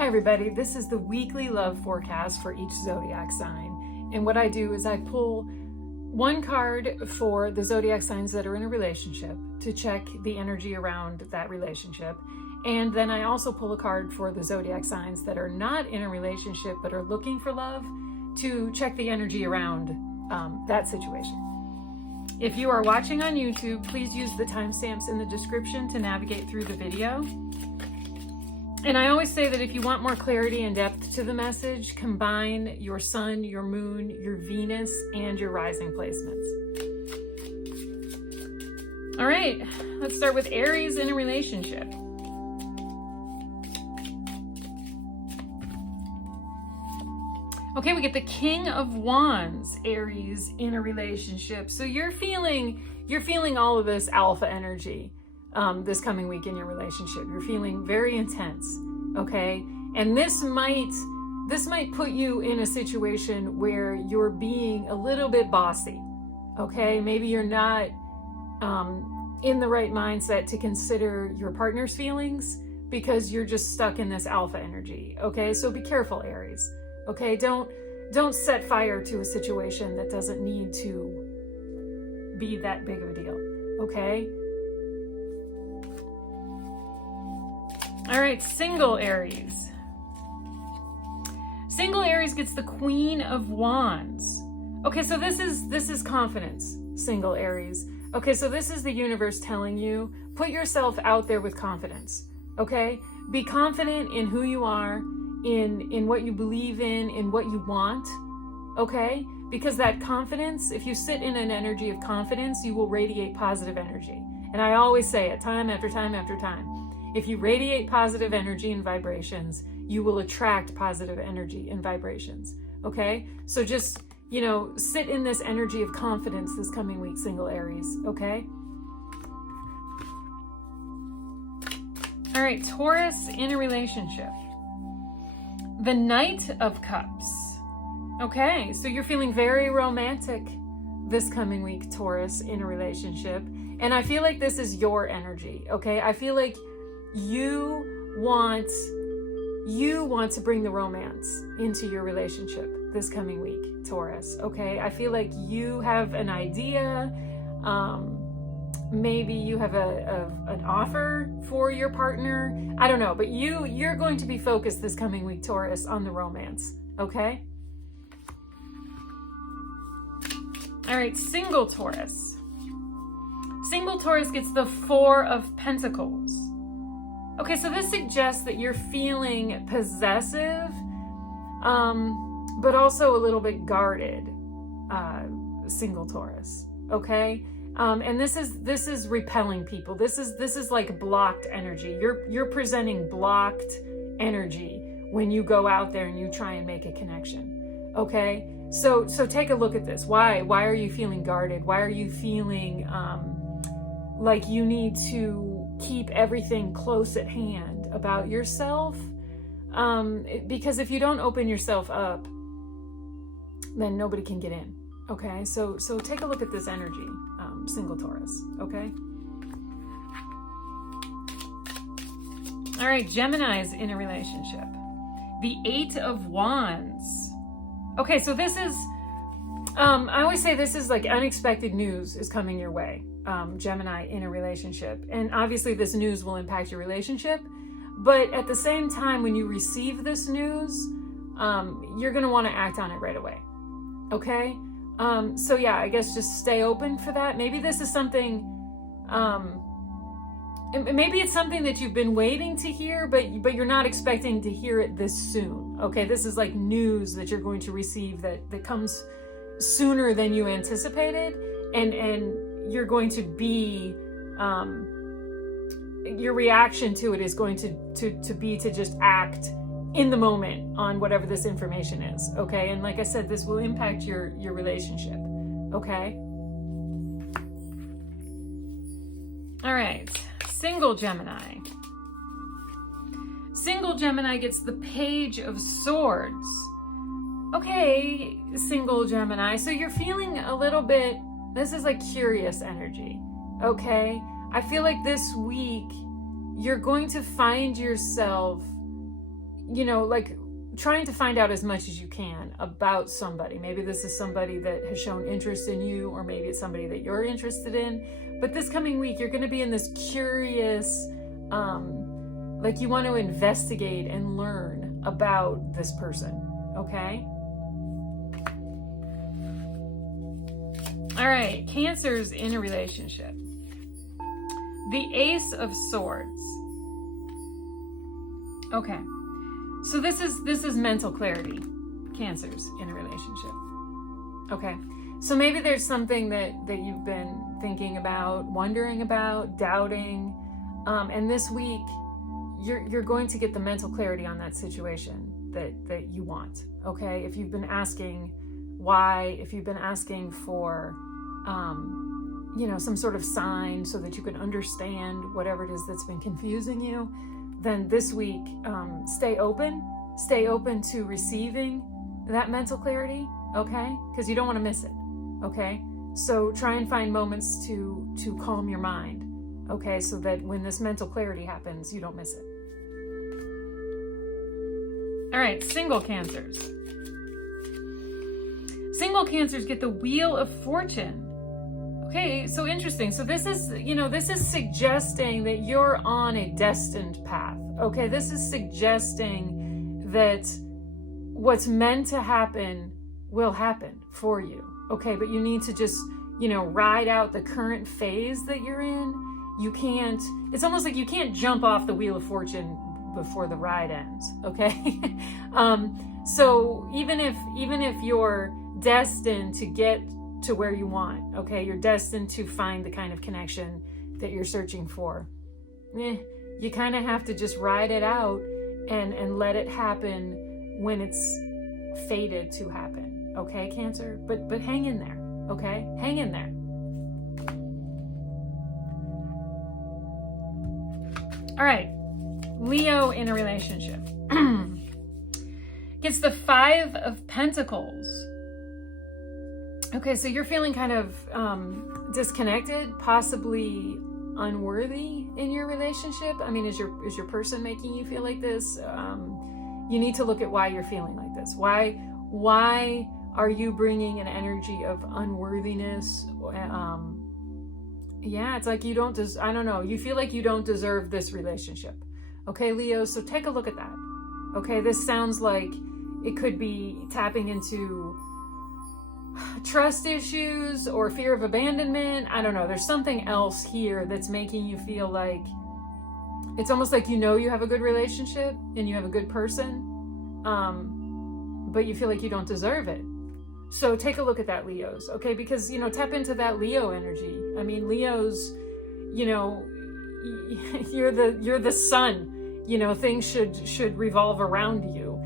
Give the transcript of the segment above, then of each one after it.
Hi everybody, this is the weekly love forecast for each zodiac sign. And what I do is I pull one card for the zodiac signs that are in a relationship to check the energy around that relationship. And then I also pull a card for the zodiac signs that are not in a relationship but are looking for love to check the energy around that situation. If you are watching on YouTube, please use the timestamps in the description to navigate through the video. And I always say that if you want more clarity and depth to the message, combine your sun, your moon, your Venus, and your rising placements. All right, let's start with Aries in a relationship. Okay, we get the King of Wands, Aries in a relationship. So you're feeling all of this alpha energy. This coming week in your relationship. You're feeling very intense, okay? And this might put you in a situation where you're being a little bit bossy, okay? Maybe you're not in the right mindset to consider your partner's feelings because you're just stuck in this alpha energy, okay? So be careful, Aries, okay? Don't set fire to a situation that doesn't need to be that big of a deal, okay? All right, single Aries. Single Aries gets the Queen of Wands. Okay, so this is confidence, single Aries. Okay, so this is the universe telling you, put yourself out there with confidence, okay? Be confident in who you are, in what you believe in what you want, okay? Because that confidence, if you sit in an energy of confidence, you will radiate positive energy. And I always say it time after time after time. If you radiate positive energy and vibrations, you will attract positive energy and vibrations, okay? So just, sit in this energy of confidence this coming week, single Aries, okay? All right, Taurus in a relationship. The Knight of Cups. Okay, so you're feeling very romantic this coming week, Taurus, in a relationship. And I feel like this is your energy, okay? I feel like you want to bring the romance into your relationship this coming week, Taurus, okay? I feel like you have an idea, maybe you have an offer for your partner, I don't know, but you're going to be focused this coming week, Taurus, on the romance, okay? All right, single Taurus. Single Taurus gets the Four of Pentacles. Okay, so this suggests that you're feeling possessive, but also a little bit guarded, single Taurus, okay? And this is repelling people. This is like blocked energy. You're presenting blocked energy when you go out there and you try and make a connection, okay? So take a look at this. Why are you feeling guarded? Why are you feeling like you need to keep everything close at hand about yourself? Because if you don't open yourself up, then nobody can get in, okay? So take a look at this energy, single Taurus, okay? All right, Gemini's in a relationship. The Eight of Wands. Okay, so this is, I always say this is like unexpected news is coming your way. Gemini in a relationship. And obviously this news will impact your relationship, but at the same time, when you receive this news, you're going to want to act on it right away. Okay? So yeah, I guess just stay open for that. Maybe this is something, maybe it's something that you've been waiting to hear, but you're not expecting to hear it this soon. Okay? This is like news that you're going to receive that comes sooner than you anticipated. And you're going to be, your reaction to it is going to be to just act in the moment on whatever this information is, okay? And like I said, this will impact your relationship, okay? All right, single Gemini. Single Gemini gets the Page of Swords. Okay, single Gemini, so you're feeling a little bit, this is like curious energy, okay? I feel like this week you're going to find yourself you know, like trying to find out as much as you can about somebody. Maybe this is somebody that has shown interest in you, or maybe it's somebody that you're interested in. But this coming week, you're going to be in this curious, like you want to investigate and learn about this person, okay? All right, Cancers in a relationship. The Ace of Swords. Okay, so this is mental clarity. Cancers in a relationship. Okay, so maybe there's something that you've been thinking about, wondering about, doubting, and this week you're going to get the mental clarity on that situation that you want. Okay, if you've been asking why, if you've been asking for you know, some sort of sign so that you can understand whatever it is that's been confusing you, then this week stay open to receiving that mental clarity, okay? Because you don't want to miss it, okay? So try and find moments to calm your mind, okay? So that when this mental clarity happens, you don't miss it. All right, single Cancers. Single Cancers get the Wheel of Fortune. Okay, so interesting. So this is, you know, this is suggesting that you're on a destined path. Okay, this is suggesting that what's meant to happen will happen for you. Okay, but you need to just, you know, ride out the current phase that you're in. You can't, it's almost like you can't jump off the Wheel of Fortune before the ride ends. Okay. So even if you're destined to get to where you want, okay, you're destined to find the kind of connection that you're searching for, you kind of have to just ride it out and let it happen when it's fated to happen, okay, Cancer? But hang in there, okay? Hang in there. All right, Leo in a relationship. Gets the 5 of Pentacles. Okay, so you're feeling kind of disconnected, possibly unworthy in your relationship. I mean, is your person making you feel like this? You need to look at why you're feeling like this. Why are you bringing an energy of unworthiness? Yeah, it's like you don't I don't know. You feel like you don't deserve this relationship. Okay, Leo, so take a look at that. Okay, this sounds like it could be tapping into trust issues or fear of abandonment. I don't know. There's something else here that's making you feel like it's almost like you know you have a good relationship and you have a good person, but you feel like you don't deserve it. So take a look at that, Leos, okay? Because, you know, tap into that Leo energy. I mean, Leos, you know, you're the sun. You know, things should revolve around you.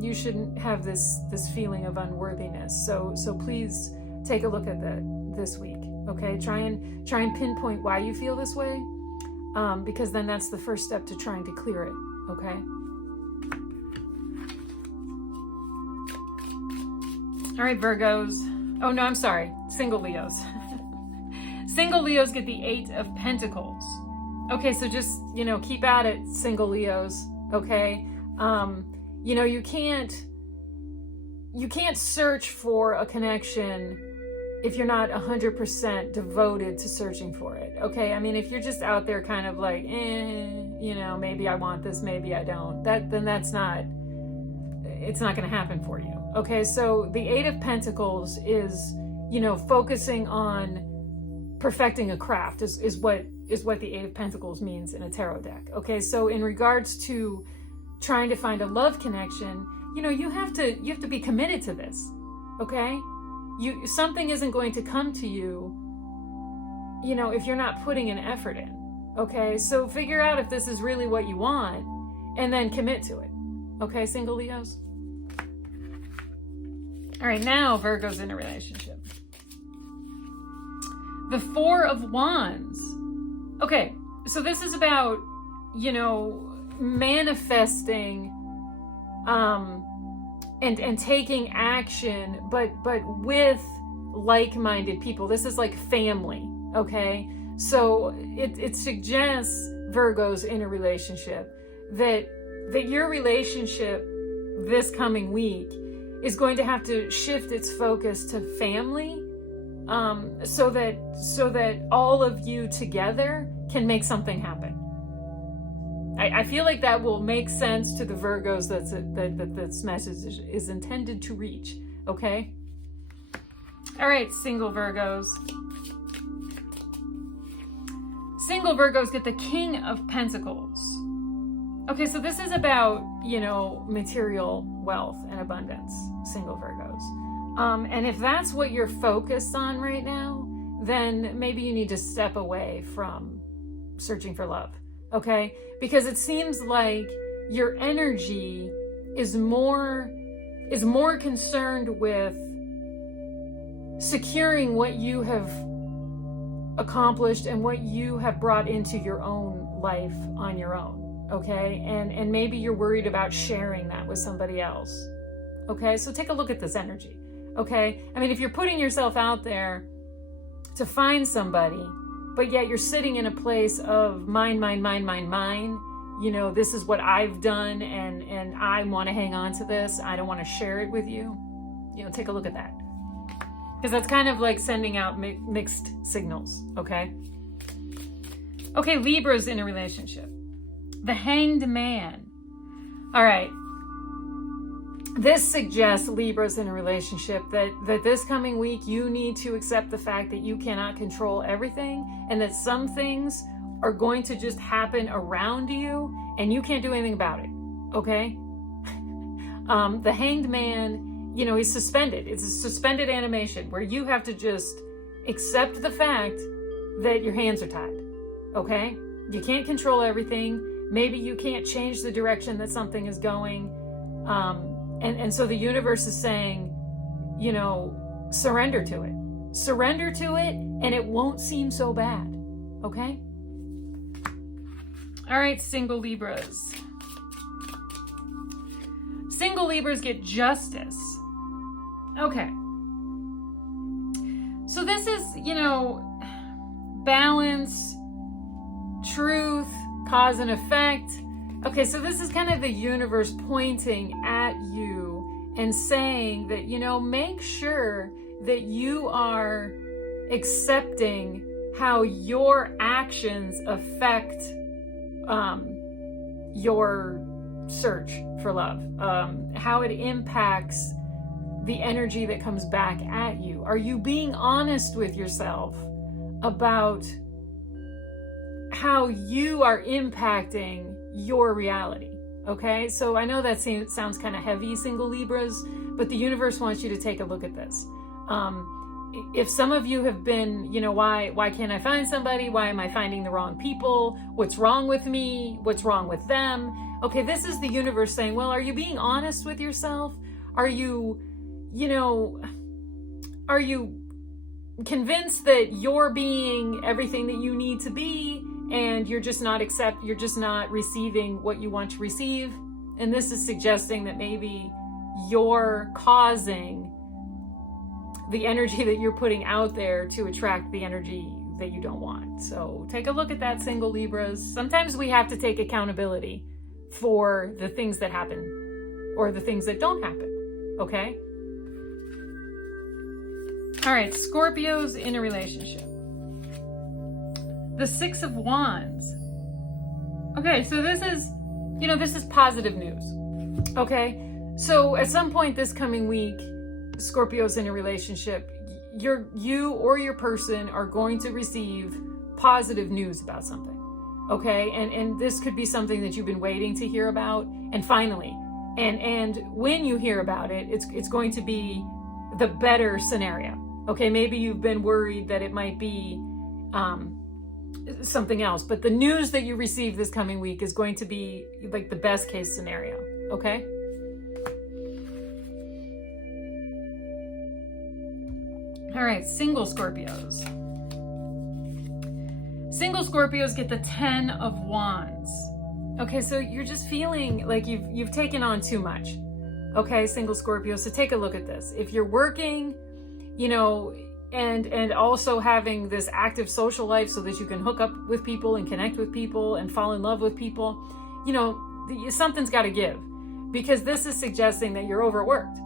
You shouldn't have this feeling of unworthiness. So please take a look at that this week. Okay, try and pinpoint why you feel this way, because then that's the first step to trying to clear it. Okay. All right, Virgos. Oh no, I'm sorry. Single Leos. Single Leos get the 8 of Pentacles. Okay, so just, you know, keep at it, single Leos. Okay. You know, you can't search for a connection if you're not 100% devoted to searching for it. Okay, I mean, if you're just out there kind of like, you know, maybe I want this, maybe I don't, then it's not going to happen for you. Okay, so the 8 of Pentacles is, you know, focusing on perfecting a craft is what the 8 of Pentacles means in a tarot deck. Okay, so in regards to trying to find a love connection, you know, you have to be committed to this. Okay, something isn't going to come to you, you know, if you're not putting an effort in. Okay, so figure out if this is really what you want and then commit to it. Okay, single Leos. All right, now Virgo's in a relationship. The 4 of Wands. Okay, so this is about, you know, manifesting and taking action, but with like-minded people. This is like family, okay? So it suggests, Virgos in a relationship, that that your relationship this coming week is going to have to shift its focus to family, so that all of you together can make something happen. I feel like that will make sense to the Virgos that this message is intended to reach, okay? All right, single Virgos. Single Virgos get the King of Pentacles. Okay, so this is about, material wealth and abundance, single Virgos. And if that's what you're focused on right now, then maybe you need to step away from searching for love, okay? Because it seems like your energy is more concerned with securing what you have accomplished and what you have brought into your own life on your own. Okay, and maybe you're worried about sharing that with somebody else. Okay, so take a look at this energy. Okay, I mean, if you're putting yourself out there to find somebody, but yet you're sitting in a place of mine, this is what I've done, and I want to hang on to this. I don't want to share it with you. Take a look at that, because that's kind of like sending out mixed signals. Okay. Okay, Libra's in a relationship. The Hanged Man. All right. This suggests, Libra's in a relationship, that this coming week you need to accept the fact that you cannot control everything, and that some things are going to just happen around you and you can't do anything about it. Okay? The Hanged Man, he's suspended. It's a suspended animation where you have to just accept the fact that your hands are tied. Okay? You can't control everything. Maybe you can't change the direction that something is going. And so the universe is saying, surrender to it. Surrender to it, and it won't seem so bad. Okay? All right, single Libras. Single Libras get Justice. Okay. So this is, balance, truth, cause and effect. Okay, so this is kind of the universe pointing at you and saying that, make sure that you are accepting how your actions affect your search for love, how it impacts the energy that comes back at you. Are you being honest with yourself about how you are impacting your reality? Okay, so I know that sounds kind of heavy, single Libras, but the universe wants you to take a look at this. If some of you have been, why can't I find somebody? Why am I finding the wrong people? What's wrong with me? What's wrong with them? Okay, this is the universe saying, well, are you being honest with yourself? Are you convinced that you're being everything that you need to be, and you're just not receiving what you want to receive? And this is suggesting that maybe you're causing the energy that you're putting out there to attract the energy that you don't want. So take a look at that, single Libras. Sometimes we have to take accountability for the things that happen or the things that don't happen. Okay? All right, Scorpios in a relationship. The Six of Wands. Okay, so this is positive news. Okay? So at some point this coming week, Scorpios in a relationship, you or your person are going to receive positive news about something. Okay? And this could be something that you've been waiting to hear about, and finally. And when you hear about it, it's going to be the better scenario. Okay, maybe you've been worried that it might be something else, but the news that you receive this coming week is going to be like the best case scenario. Okay? All right, single Scorpios. Single Scorpios get the 10 of Wands. Okay, so you're just feeling like you've taken on too much. Okay, single Scorpios. So take a look at this. If you're working, and also having this active social life so that you can hook up with people and connect with people and fall in love with people, something's got to give, because this is suggesting that you're overworked.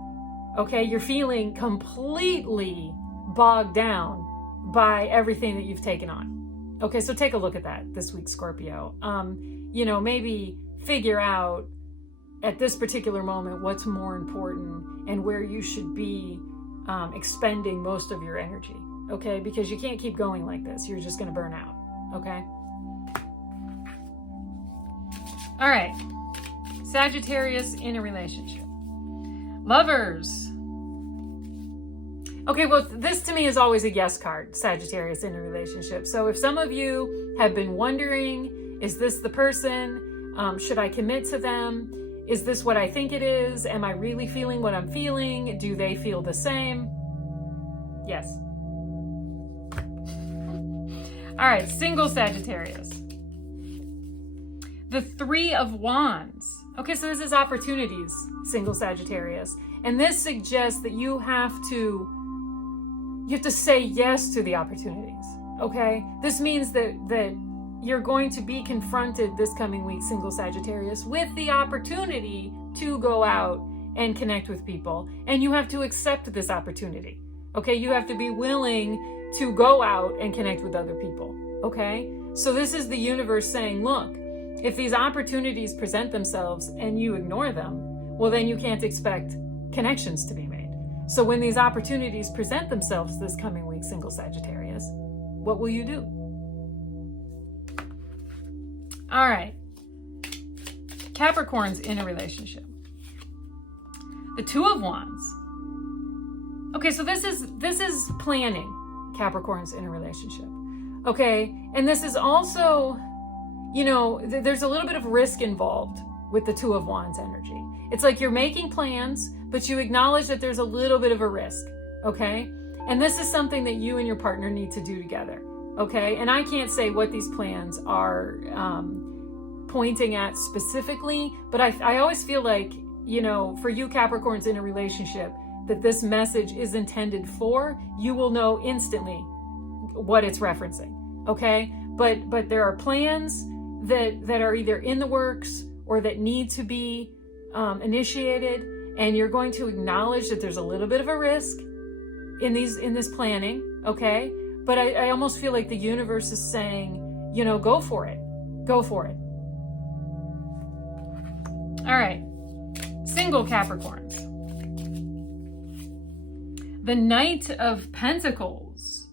Okay, you're feeling completely bogged down by everything that you've taken on. Okay, so take a look at that this week, Scorpio. Maybe figure out at this particular moment what's more important and where you should be expending most of your energy. Okay, because you can't keep going like this. You're just going to burn out. Okay. All right. Sagittarius in a relationship. Lovers. Okay, well, this to me is always a yes card, Sagittarius in a relationship. So if some of you have been wondering, is this the person? Should I commit to them? Is this what I think it is? Am I really feeling what I'm feeling? Do they feel the same? Yes. All right, single Sagittarius. The Three of Wands. Okay, so this is opportunities, single Sagittarius. And this suggests that you have to say yes to the opportunities, okay? This means that you're going to be confronted this coming week, single Sagittarius, with the opportunity to go out and connect with people. And you have to accept this opportunity, okay? You have to be willing to go out and connect with other people, okay? So this is the universe saying, look, if these opportunities present themselves and you ignore them, well, then you can't expect connections to be made. So when these opportunities present themselves this coming week, single Sagittarius, what will you do? All right. Capricorns in a relationship. The Two of Wands. Okay, so this is planning, Capricorns in a relationship. Okay, and this is also, there's a little bit of risk involved with the Two of Wands energy. It's like you're making plans, but you acknowledge that there's a little bit of a risk, okay? And this is something that you and your partner need to do together, okay? And I can't say what these plans are pointing at specifically, but I always feel like, for you Capricorns in a relationship, that this message is intended for, you will know instantly what it's referencing, okay? But there are plans that are either in the works or that need to be initiated, and you're going to acknowledge that there's a little bit of a risk in this planning, okay? But I almost feel like the universe is saying, go for it. Go for it. All right. Single Capricorns. The Knight of Pentacles.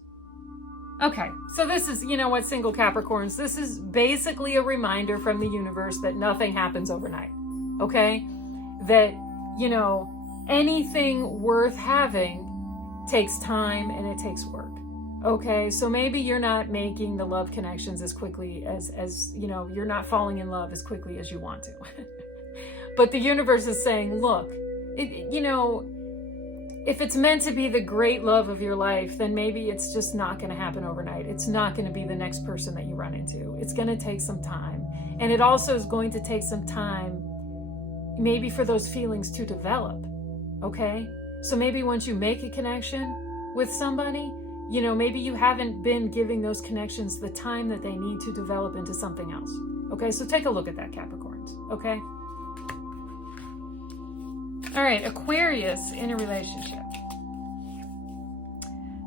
Okay, so this is, single Capricorns, this is basically a reminder from the universe that nothing happens overnight, okay? That, anything worth having takes time and it takes work, okay? So maybe you're not making the love connections as quickly as you're not falling in love as quickly as you want to. But the universe is saying, look, if it's meant to be the great love of your life, then maybe it's just not going to happen overnight. It's not going to be the next person that you run into. It's going to take some time. And it also is going to take some time maybe for those feelings to develop, okay? So maybe once you make a connection with somebody, maybe you haven't been giving those connections the time that they need to develop into something else, okay? So take a look at that, Capricorns, okay? All right, Aquarius in a relationship.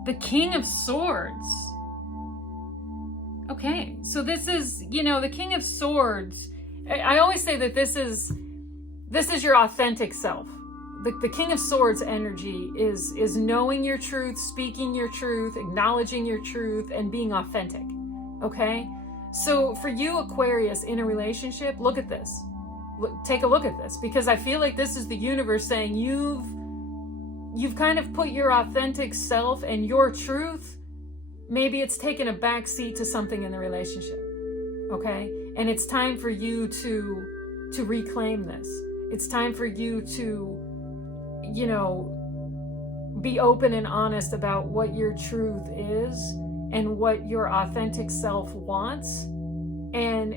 The King of Swords. Okay, so this is, the King of Swords. I always say that this is your authentic self. The King of Swords energy is knowing your truth, speaking your truth, acknowledging your truth, and being authentic. Okay? So for you, Aquarius, in a relationship, look at this. Take a look at this, because I feel like this is the universe saying you've kind of put your authentic self and your truth, maybe it's taken a back seat to something in the relationship, okay? And it's time for you to reclaim this. It's time for you to, be open and honest about what your truth is and what your authentic self wants, and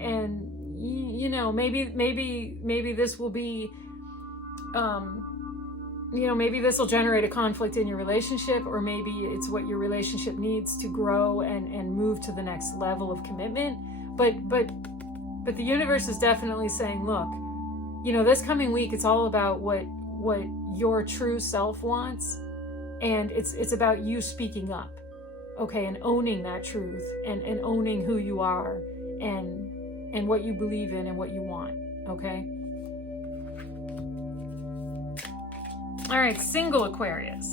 maybe this will be, maybe this will generate a conflict in your relationship, or maybe it's what your relationship needs to grow and move to the next level of commitment. But the universe is definitely saying, look, you know, this coming week, it's all about what your true self wants. And it's about you speaking up, okay, and owning that truth, and owning who you are, and what you believe in and what you want, okay? All right, single Aquarius.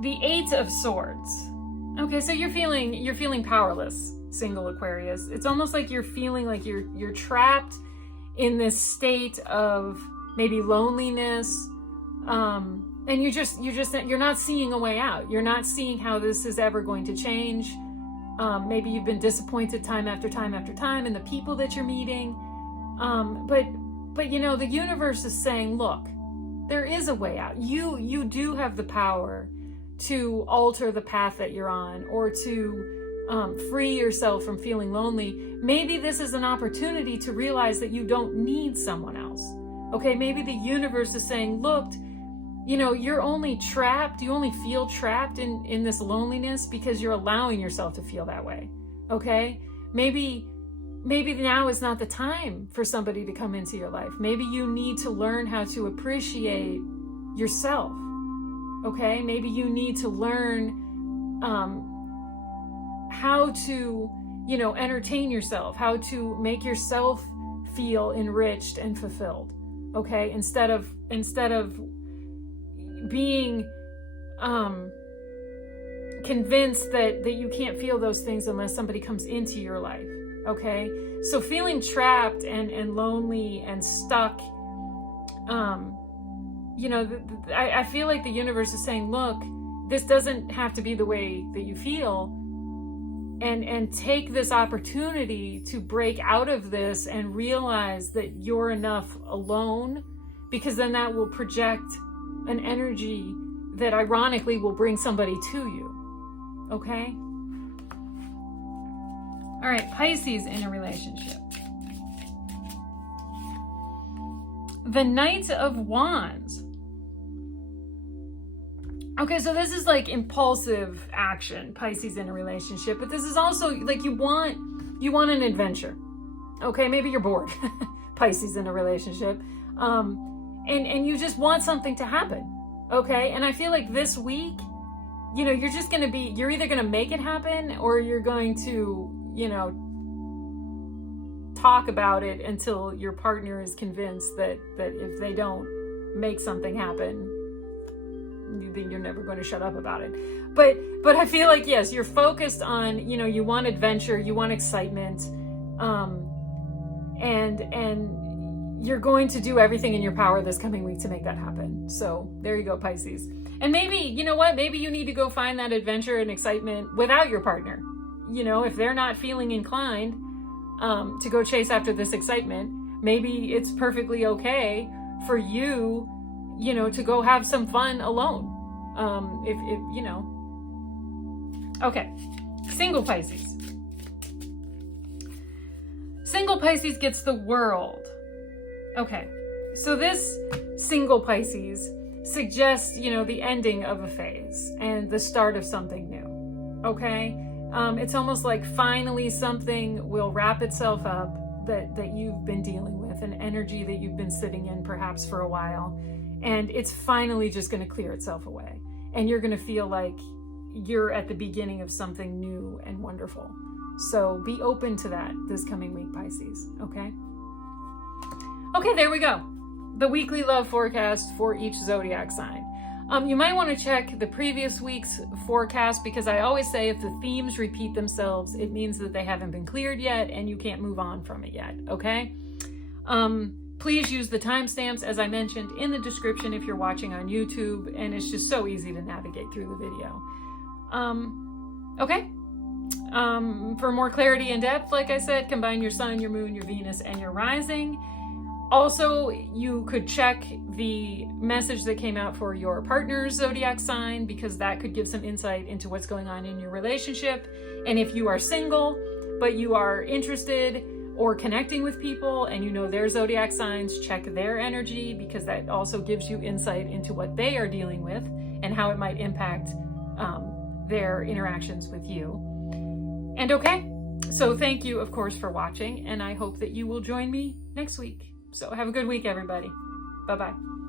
The 8 of Swords. Okay, so you're feeling powerless, single Aquarius. It's almost like you're feeling like you're trapped in this state of maybe loneliness, and you're not seeing a way out. You're not seeing how this is ever going to change. Maybe you've been disappointed time after time after time in the people that you're meeting. But you know, the universe is saying, look, there is a way out. You do have the power to alter the path that you're on, or to free yourself from feeling lonely. Maybe this is an opportunity to realize that you don't need someone else. Okay, maybe the universe is saying, look, you know, you're only trapped, you only feel trapped in this loneliness because you're allowing yourself to feel that way. Okay? Maybe now is not the time for somebody to come into your life. Maybe you need to learn how to appreciate yourself. Okay? Maybe you need to learn how to, you know, entertain yourself, how to make yourself feel enriched and fulfilled. Okay? Instead of being convinced that you can't feel those things unless somebody comes into your life. Okay, so feeling trapped and lonely and stuck, you know, I feel like the universe is saying, look, this doesn't have to be the way that you feel, and take this opportunity to break out of this and realize that you're enough alone, because then that will project an energy that ironically will bring somebody to you. Okay? All right, Pisces in a relationship. The Knight of Wands. Okay, so this is like impulsive action, Pisces in a relationship, but this is also like you want an adventure. Okay, maybe you're bored, Pisces in a relationship. And you just want something to happen. Okay, and I feel like this week, you know, you're either gonna make it happen, or you're going to, you know, talk about it until your partner is convinced that if they don't make something happen, then you're never going to shut up about it. But I feel like, yes, you're focused on, you know, you want adventure, you want excitement, and you're going to do everything in your power this coming week to make that happen. So there you go, Pisces. And maybe, you know what, maybe you need to go find that adventure and excitement without your partner. You know, if they're not feeling inclined to go chase after this excitement, maybe it's perfectly okay for you, you know, to go have some fun alone. If you know. Okay, single Pisces. Single Pisces gets the World. Okay, so this single Pisces suggests, you know, the ending of a phase and the start of something new. Okay, it's almost like finally something will wrap itself up that you've been dealing with, an energy that you've been sitting in perhaps for a while, and it's finally just going to clear itself away, and you're going to feel like you're at the beginning of something new and wonderful. So be open to that this coming week, Pisces. Okay, there we go. The weekly love forecast for each zodiac sign. You might want to check the previous week's forecast, because I always say if the themes repeat themselves, it means that they haven't been cleared yet and you can't move on from it yet, okay? Please use the timestamps, as I mentioned, in the description if you're watching on YouTube, and it's just so easy to navigate through the video. Okay? For more clarity and depth, like I said, combine your sun, your moon, your Venus, and your rising. Also, you could check the message that came out for your partner's zodiac sign, because that could give some insight into what's going on in your relationship. And if you are single, but you are interested or connecting with people and you know their zodiac signs, check their energy, because that also gives you insight into what they are dealing with and how it might impact their interactions with you. And okay, so thank you, of course, for watching, and I hope that you will join me next week. So have a good week, everybody. Bye-bye.